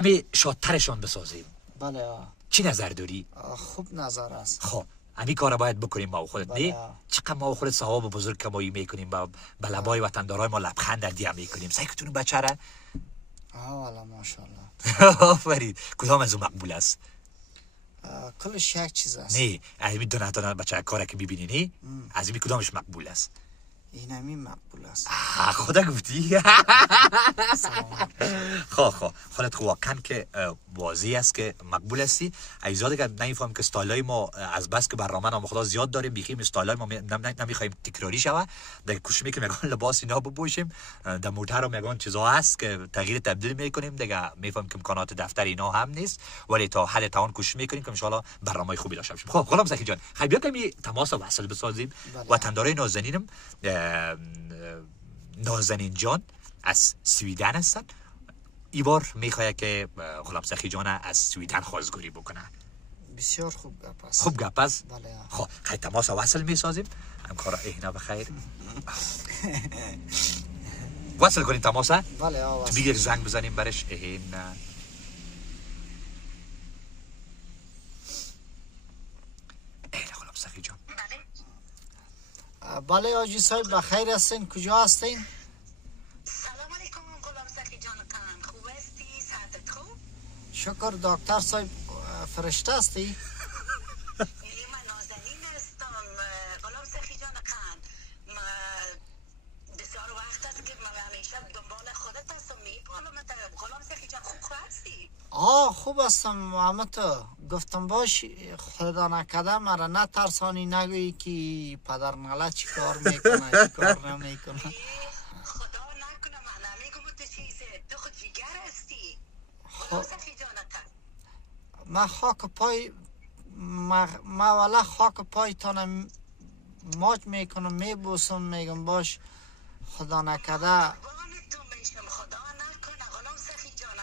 می شادترشان بسازیم. بله. چی نظر داری؟ خوب نظر است. خب همین کار باید بکنیم ما و خودت. بله. نه چقدر ما و خودت ثواب بزرگ کمایی میکنیم، با لبای وطندارای ما لبخند در دیم میکنیم. سعی کنیم بچه را. والا ماشاءالله. آفرین. کدام از اون مقبول است؟ کلش یک چیز است. نه همین دو نتا بچه کاری که میبینی نه از این کدامش مقبول است؟ این همین مقبول است. خدا گفتی. خب خودت واقعا که واضح است که مقبول هستی. ایزاده که نمیفهم که استایلای ما از بس که برنامه نام خدا زیاد داره بیخیم استایلای ما نمیخوایم تکراری شوه. در کوشش میکنیم میگن لباس اینا بپوشیم، در موتر هم میگن چیزا هست که تغییر تبدیل میکنیم دیگه. میفهم که امکانات دفتر اینا هم نیست، ولی تا حد توان کوشش میکنیم که ان شاء الله برنامه خوبی داشته باشیم. خب غلام سخی جان خیلی بیا که تماس وصل بسازیم. وطندارای نازنینم نازنین جان از سویدن هستن. ای بار میخواد که غلام سخی جان از سویدن خواستگاری بکنه. بسیار خوب گپ است. خوب گپ است. بله. خب خیلی تماس وصل میسازیم. همکارا اینا بخیر. وصل کنیم تماس. بله. تو میگه زنگ بزنیم برش. این غلام سخی جان. بله آجی صاحب بخیر هستین؟ کجا هستین؟ سلام علیکم غلام سخی جان. خوب هستی؟ صحتت خوب؟ شکر. دکتر صاحب فرشته هستی؟ من نازنین هستم غلام سخی جان. بسیار وقت است که من همیشه دنبال خودت هستم. میپالمت غلام سخی جان. خوب هستی؟ خوب هستم محمد. گفتم باش خدا نکده مرا نترسانی، نگویی که پدر ناله چی کار میکنه چی کار نمیکنه. خدا نکنه من نمیگم تو چیزه. تو خود جگر هستی غلام سخی جان. من خاک پای ما والا خاک پای تانم ماچ میکنم میبوسم میگم باش خدا نکده. قربانتون میشم. خدا نکنه غلام سخی جان.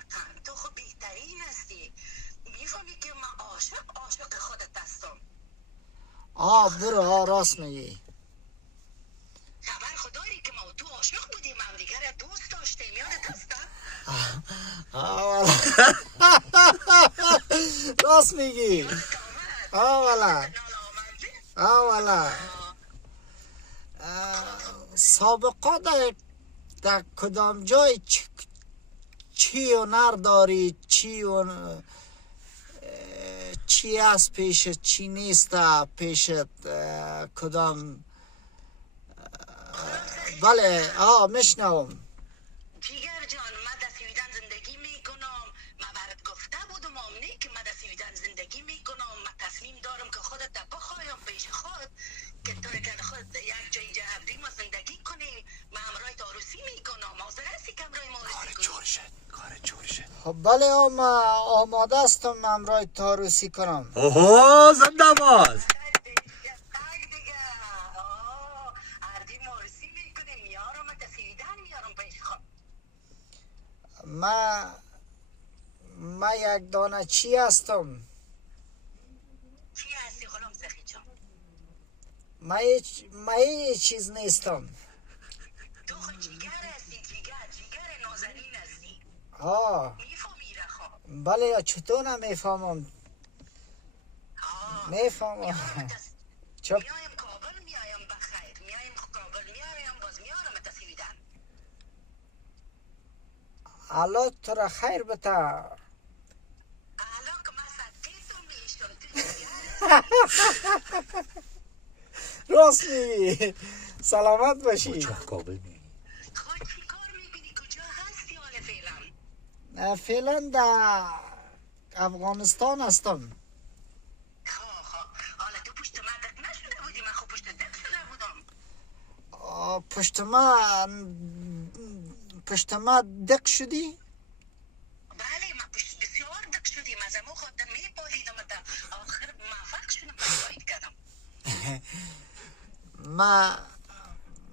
تو خود بهترین هستی. میفهمی که من عاشق خودت هستم. برو. راست میگی. خبر خدایی که ما تو عاشق بودیم، هم دیگر دوست داشتیم. یادت هست؟ راست میگی. والا سابقا در کدام جای چی هنر داری، چی از پیش چی نیست پیشت کدام؟ بله میشنوم. جیگر جان من در سویدن زندگی میکنم. من برات گفته بودم آمنی که من در سویدن زندگی میکنم. من تصمیم دارم که خودت بخوایم پیش خود که تو که خود یک جای جهبری ما زندگی کنی. من همراه عروسی میکنم. حاضر هستی که همراه ما عروسی کنی؟ کار جور شد. خب بله ما آماده هستم همراه عروسی کنم. اوه زنده باز. ما یک دانه چی هستم. چی هستی غلام سخی جان؟ ما هیچ چیز نیستم. تو خود جیگر هستی. جیگر نازنین هستی. میفهمی را خواه؟ بله چطور نمیفهمم. میفهمم. میایم کابل میایم بخیر. میایم کابل میایم باز میارم تسویدن. الله تو را خیر بته. الان که من صدقه تو میشتم. تو جیگر راست میگی. سلامت باشی. کابل میگی. خود چی کار میکنی؟ کجا هستی حال فعلا؟ فعلا در افغانستان هستم. حالا تو پشت من دق نشده بودی؟ من خب پشت دق شده بودم. پشت ما دق شدی؟ بله من پشت بسیار دق شدیم. از امو خود میپالیدم تا آخر موفق شدم باید کردم.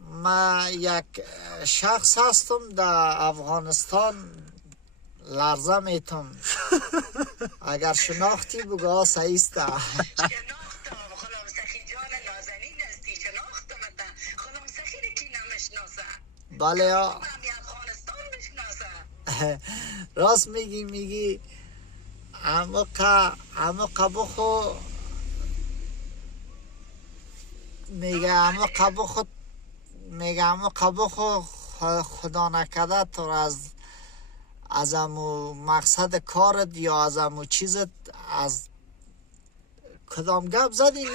ما یک شخص هستم در افغانستان. لرزه میتم. اگر شناختی بگو سعیسته. شناختم غلام سخی جان نازنین هستی. شناختم غلام سخی رو کی نمیشناسه؟ بله من افغانستان بشناسه. راست میگی عمق بخو میگه عمق بخو خدا نکده تو از امو مقصد کارت یا از امو چیزت از کدام گپ زدی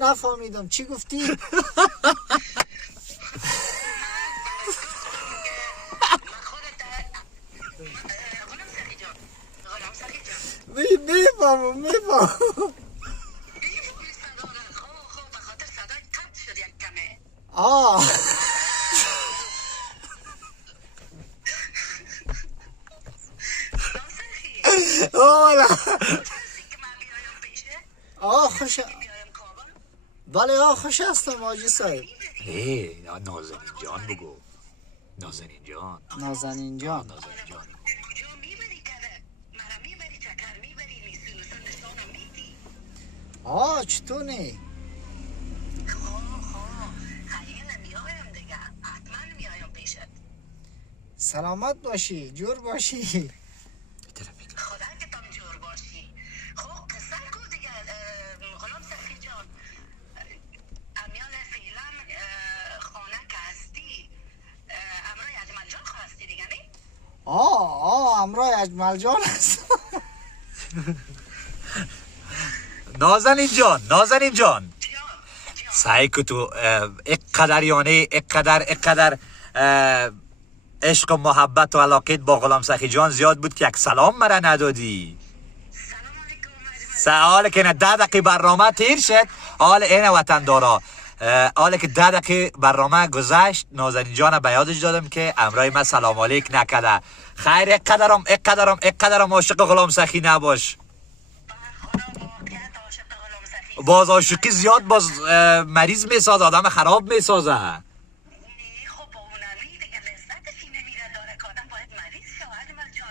نفهمیدم چی گفتی؟ میفهمم آه والا خوش بله خوش هستم آجی صاحب نازنین جان بگو. نازنین جان کجا میبری کده مرا میبری چکر میبری نیستون نشانم میدی چطوری؟ خیلی میایم دیگه حتما میایم پیشت سلامت باشی جور باشی خدا که تم جور باشی قصه کو دیگه غلام سخی جان امیال فعلا خانه که هستی امرای اجمل جان خواستی دیگه نی؟ امرای اجمل جان هست نازنین جان سعی که تو اقدر عشق و محبت و علاقت با غلام سخی جان زیاد بود که یک سلام مرا ندادی. سلام علیکم حالا که نه 10 دقیقه برنامه تیر شد، حالا این وطن دارا حالا که 10 دقیقه برنامه گذشت نازنین جان به یادش دادم که امرای من سلام علیک نکده. خیر اقدرم عاشق غلام سخی نباش. باز عاشقی زیاد باز مریض میسازه، آدم خراب میسازه. خب اونمی دیگه لذتشی نمیره داره که آدم باید مریض شه اجمل جان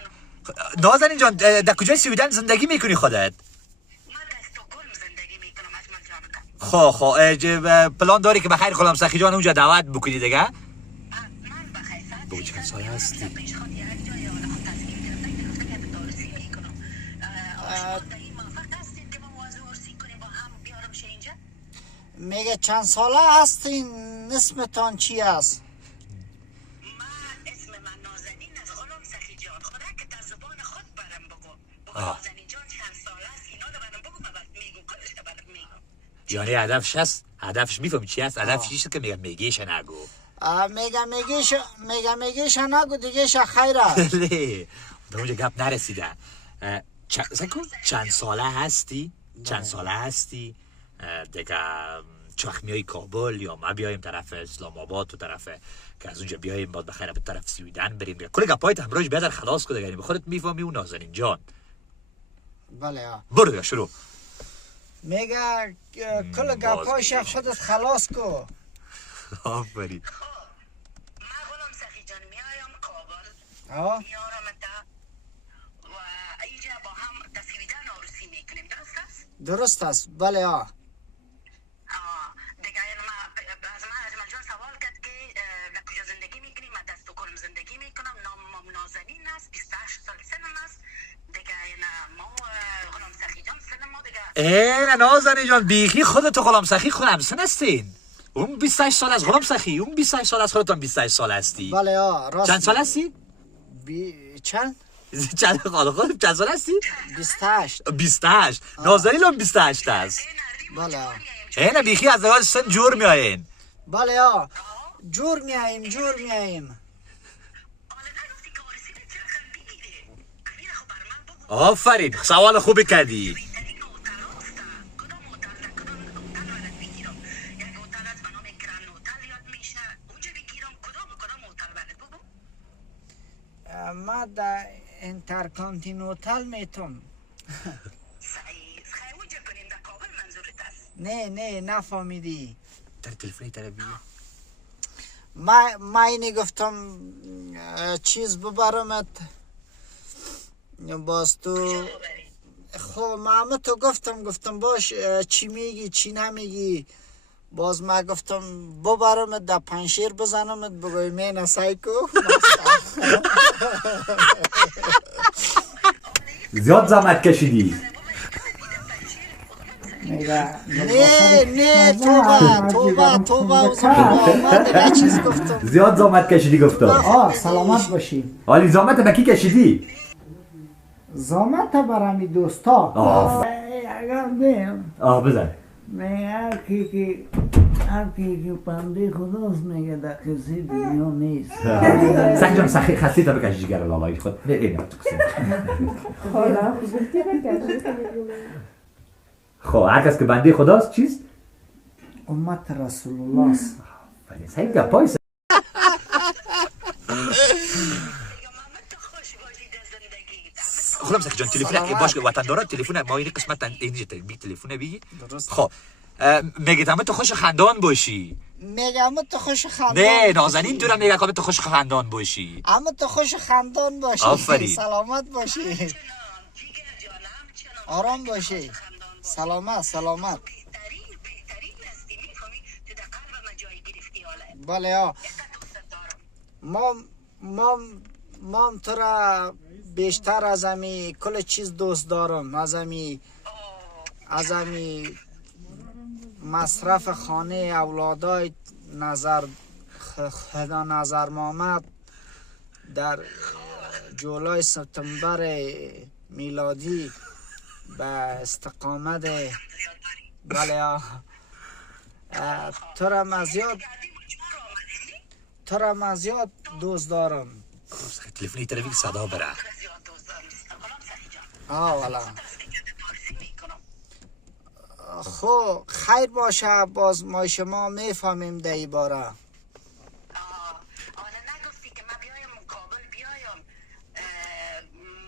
نازنین جان در کجای سویدن زندگی میکنی خودت؟ من در استکهلم زندگی میکنم اجمل جان پلان داری که بخیر غلام سخی جان اونجا دعوت بکنی دیگه؟ من بخیر ساعت بگو چند ساله هستی؟ پیش خود یک جای آدم تصمیم گرفتن که گفته که دارسی میکنم شما در این موافق هستید که ما موضوع ارسی کنیم با هم بیارم شه اینجا؟ میگه چند ساله هستین اسمتان چی است؟ اسم من نازنین از غلام سخی جان خدا که در زبان خود برم بگو نازنین جان چند ساله است اینا رو برم بگو من میگم کلش رو برم میگم یعنی هدفش هست؟ هدفش میفهمی چی هست؟ هدفش چیست که میگیش نگو. میگیش نگو دیگه خیره لی در اونجا گپ نرسیده. چند ساله هستی دیگه چخ میای کابل یا ما بیایم طرف اسلام آباد تو طرف که از اونجا بیایم بعد بخیر به طرف سویدن بریم کل گپایت همراهش بیادر خلاص کنه یعنی بخورت میفهمی اون نازنین جان. بله برو دیگه شروع. میگه کل گپایش خودت خلاص کو. آفرین. من غلام سخی جان میایم کابل میارم تا و اینجا با هم تصویدن عروسی میکنیم درست است؟ بله دیگه من از اجمل جان سوال کرد که در کجا زندگی میکنیم. من در استکهلم زندگی میکنم نامم نازنین است 28 سال سنم است دیگه ما غلام سخی جان سن ما دیگه نازنین جان بیخی خودتو غلام سخی خودم سن هستین. اون 28 سال از غلام سخی اون 28 سال از خودتون 28 سال هستی. بله راست. چند سال هستی؟ چند سال هستی؟ 28. نازنین هم 28 است. بله اینه بیخی از دوال سن جور میایین. بله جور میاییم آفرین سوال خوبی کردی. ما در انترکانتینوتال میتونم. نه نفهمیدی. در تلفنی طرفی ما اینی گفتم چیز ببرمت باز تو خب ما تو گفتم باش چی میگی چی نمیگی باز ما گفتم ببرم در پنشیر بزنم بگوی مین سایکو. زیاد زحمت کشیدی. نه توبه من دیگه چیز گفتم. زیاد زحمت کشیدی گفتم. سلامت باشی. حالی زحمت به کی کشیدی؟ زحمت برای دوستا. اگر بیم بزن. هر کی که بنده خداست میگه در کسی دنیا نیست. سعی جان خستی تا بکش جگر لالای خود. نه خب هر کس که بنده خداست چیست؟ امت رسول الله است. سعی گپای خودم سعی جان تلفن باش که وطن داره تلفن ما این قسمت اینجا تلفن بگی. خب میگه تمام تو خوش خندان باشی. میگم تو خوش خندان. نه نازنین تو را میگه که تو خوش خندان باشی. اما تو خوش خندان باشی. آفرین. سلامت باشی. آرام باشی. سلامت. بله ما تو را بیشتر از امی کل چیز دوست دارم. از امی مصرف خانه اولادای خدا نظر محمد در جولای سپتامبر میلادی به استقامت بله تو را من زیاد دوست دارم. تلفنی طرفی صدا بره. والا خب خیر باشه. باز ما شما میفهمیم در این باره. آره نگفتی که من بیایم مقابل بیایم.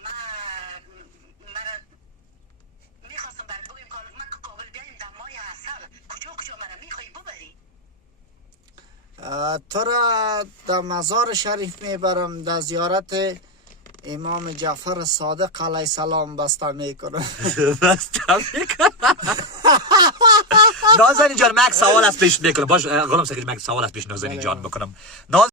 من میخواستم برای بگویم که من قابل بیایم در ماه اصل کجا مرا میخوایی ببری؟ تو را در مزار شریف میبرم. در زیارت امام جعفر صادق علیه السلام بسته میکنم. نازنین جان من یک سوال از پیش میکنم. باش غلام سکر من یک سوال از پیش نازنین جان بکنم.